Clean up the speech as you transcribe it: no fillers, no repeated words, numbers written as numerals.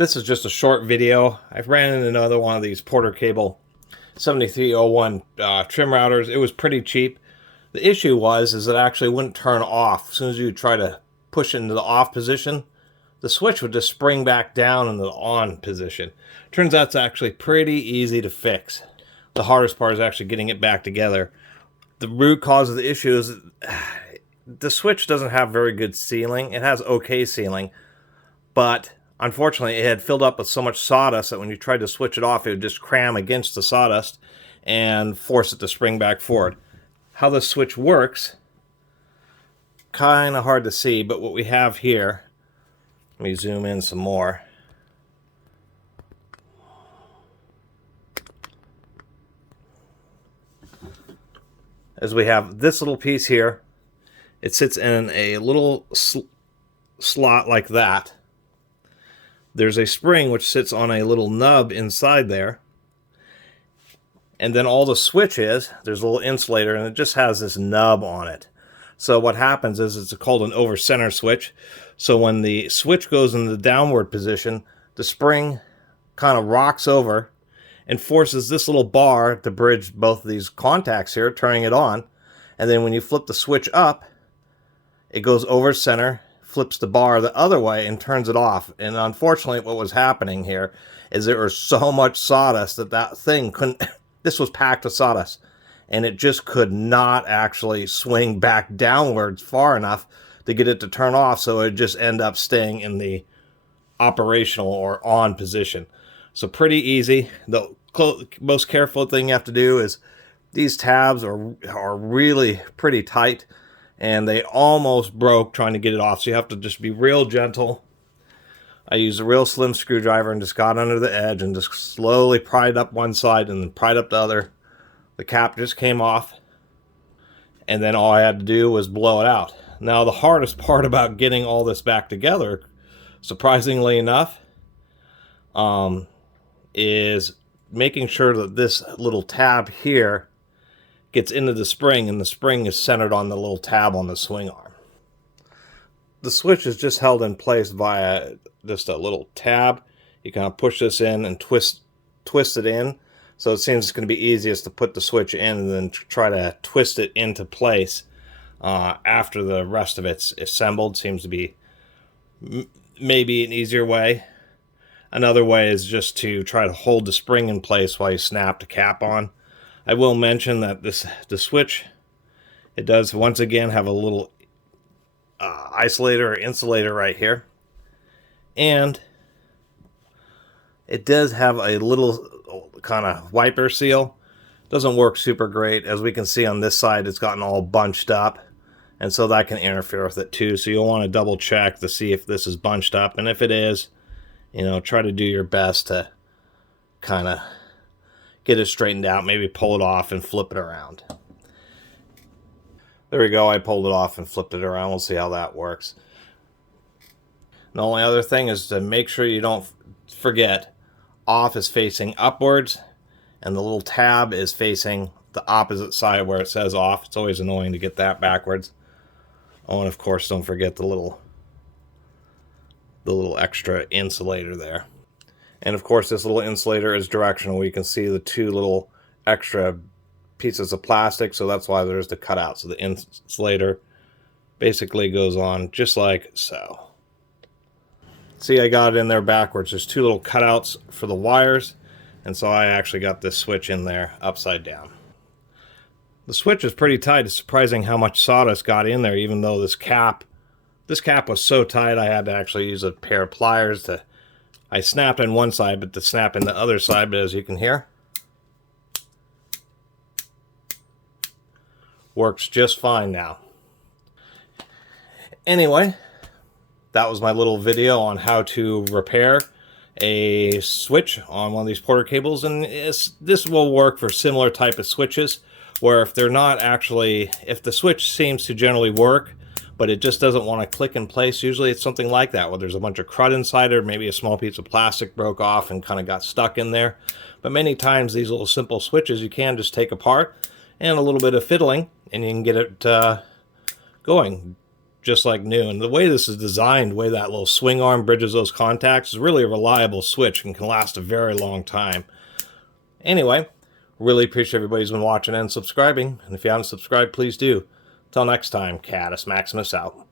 This is just a short video. I ran into another one of these Porter Cable 7301 trim routers. It was pretty cheap. The issue is it actually wouldn't turn off. As soon as you try to push it into the off position, the switch would just spring back down into the on position. Turns out it's actually pretty easy to fix. The hardest part is actually getting it back together. The root cause of the issue is the switch doesn't have very good sealing. It has okay sealing, but unfortunately it had filled up with so much sawdust that when you tried to switch it off, it would just cram against the sawdust and force it to spring back forward. How the switch works, kind of hard to see, but what we have here, let me zoom in some more. As we have this little piece here, it sits in a little slot like that. There's a spring which sits on a little nub inside there. And then all the switch there's a little insulator, and it just has this nub on it. So what happens is it's called an over center switch. So when the switch goes in the downward position, the spring kind of rocks over and forces this little bar to bridge both of these contacts here, turning it on. And then when you flip the switch up, it goes over center, flips the bar the other way, and turns it off. And unfortunately, what was happening here is there was so much sawdust that thing couldn't... This was packed with sawdust, and it just could not actually swing back downwards far enough to get it to turn off, so it would just end up staying in the operational or on position. So pretty easy. The most careful thing you have to do is these tabs are really pretty tight, and they almost broke trying to get it off, so you have to just be real gentle. I used a real slim screwdriver and just got under the edge and just slowly pried up one side and then pried up the other. The cap just came off, and then all I had to do was blow it out. Now the hardest part about getting all this back together, surprisingly enough, is making sure that this little tab here gets into the spring, and the spring is centered on the little tab on the swing arm. The switch is just held in place via just a little tab. You kind of push this in and twist it in. So it seems it's going to be easiest to put the switch in and then try to twist it into place after the rest of it's assembled. Seems to be maybe an easier way. Another way is just to try to hold the spring in place while you snap the cap on. I will mention that the switch, it does once again have a little isolator or insulator right here, and it does have a little kind of wiper seal. Doesn't work super great. As we can see on this side, it's gotten all bunched up, and so that can interfere with it too. So you'll want to double check to see if this is bunched up, and if it is, you know, try to do your best to kind of get it straightened out. Maybe pull it off and flip it around. There we go, I pulled it off and flipped it around. We'll see how that works. The only other thing is to make sure you don't forget, off is facing upwards, and the little tab is facing the opposite side where it says off. It's always annoying to get that backwards. Oh, and of course, don't forget the little extra insulator there. And of course, this little insulator is directional. You can see the two little extra pieces of plastic, so that's why there's the cutout. So the insulator basically goes on just like so. See, I got it in there backwards. There's two little cutouts for the wires, and so I actually got this switch in there upside down. The switch is pretty tight. It's surprising how much sawdust got in there, even though this cap was so tight I had to actually use a pair of pliers to... I snapped on one side, but to snap in the other side, but as you can hear, works just fine now. Anyway, that was my little video on how to repair a switch on one of these Porter cables, and this will work for similar type of switches, where if they're not actually, if the switch seems to generally work, but it just doesn't want to click in place, usually it's something like that, where there's a bunch of crud inside, or maybe a small piece of plastic broke off and kind of got stuck in there. But many times these little simple switches you can just take apart, and a little bit of fiddling, and you can get it going. just like new. And the way this is designed, the way that little swing arm bridges those contacts, is really a reliable switch and can last a very long time. Anyway, really appreciate everybody who's been watching and subscribing. And if you haven't subscribed, please do. Till next time, Catus Maximus out.